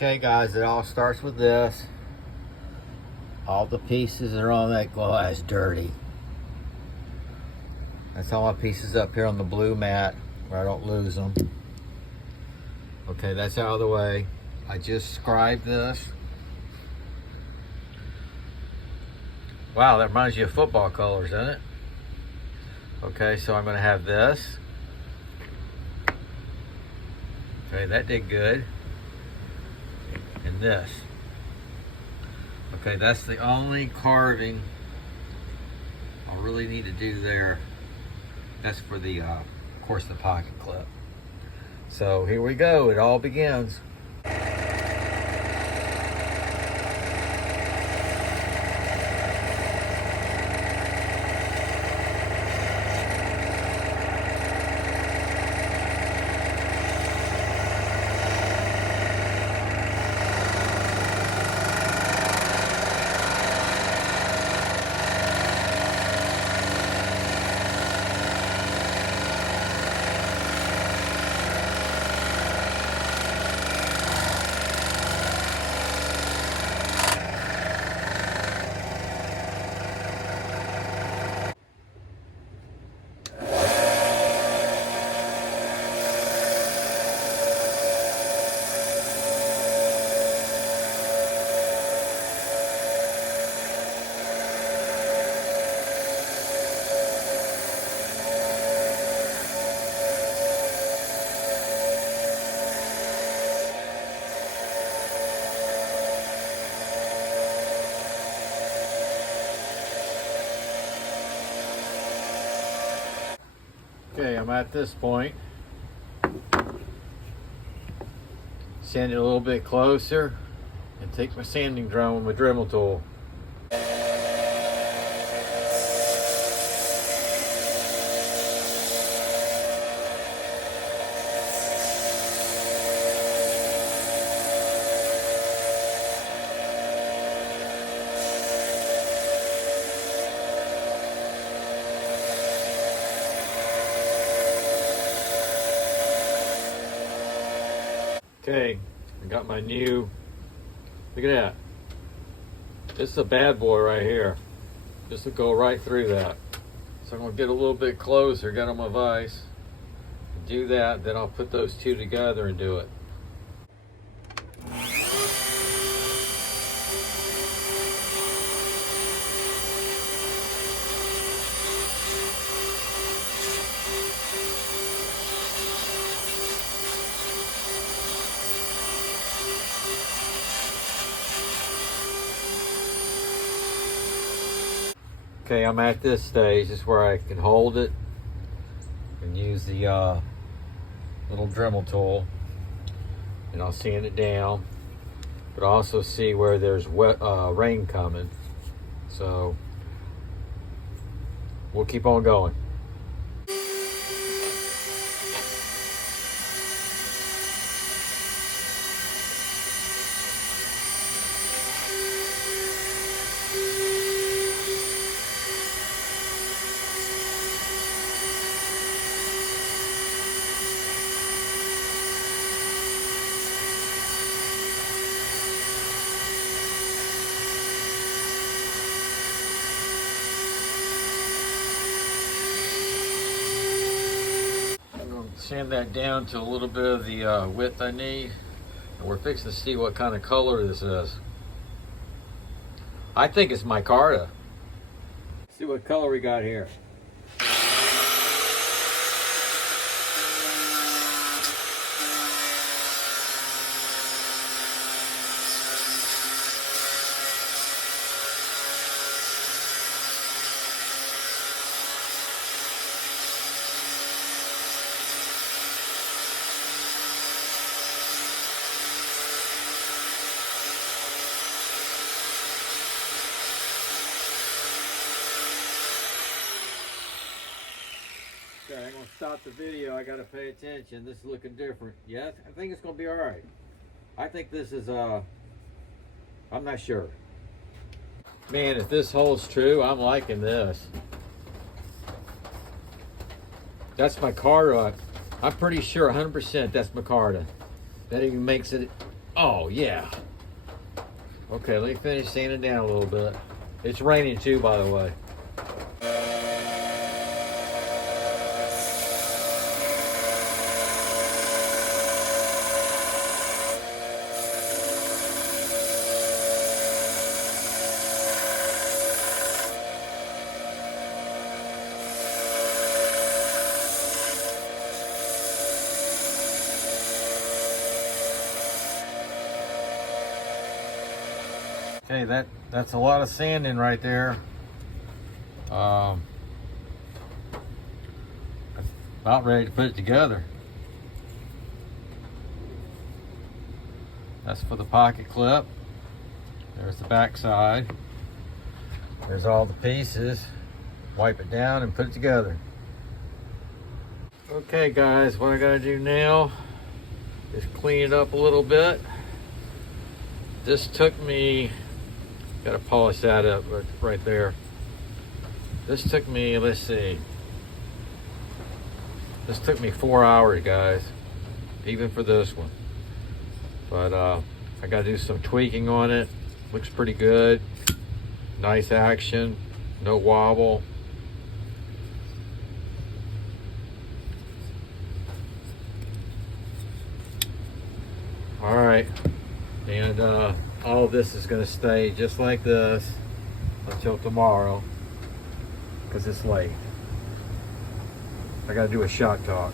Okay guys, it all starts with this. All the pieces that are on that glass dirty. That's all my pieces up here on the blue mat where I don't lose them. Okay, that's out of the way. I just scribed this. Wow, that reminds you of football colors, doesn't it? Okay, so I'm gonna have this. Okay, that did good. And this. Okay, that's the only carving I'll really need to do there. That's for the, of course, the pocket clip. So here we go, it all begins. Okay, I'm at this point. Sand it a little bit closer and take my sanding drum with my Dremel tool. Okay, I got my new, look at that. This is a bad boy right here. This will go right through that. So I'm gonna get a little bit closer, get on my vise, do that, then I'll put those two together and do it. Okay, I'm at this stage. This is where I can hold it and use the little Dremel tool, and I'll sand it down. But I also see where there's wet, rain coming, so we'll keep on going. Sand that down to a little bit of the width I need. And we're fixing to see what kind of color this is. I think it's micarta. See what color we got here. Okay, I'm gonna stop the video. I gotta pay attention. This is looking different. Yeah, I think it's gonna be all right. I think this is, I'm not sure. Man, if this holds true, I'm liking this. That's micarta. I'm pretty sure 100% that's micarta. That even makes it Oh, yeah. Okay, let me finish sanding down a little bit. It's raining too, by the way. Okay, that's a lot of sanding right there. About ready to put it together. That's for the pocket clip. There's the back side. There's all the pieces. Wipe it down and put it together. Okay guys, what I gotta do now is clean it up a little bit. This took me, gotta polish that up right there. This took me, let's see. This took me 4 hours, guys, even for this one. But I gotta do some tweaking on it. Looks pretty good. Nice action, no wobble. All right, and all of this is gonna stay just like this until tomorrow, because it's late. I gotta do a shot talk.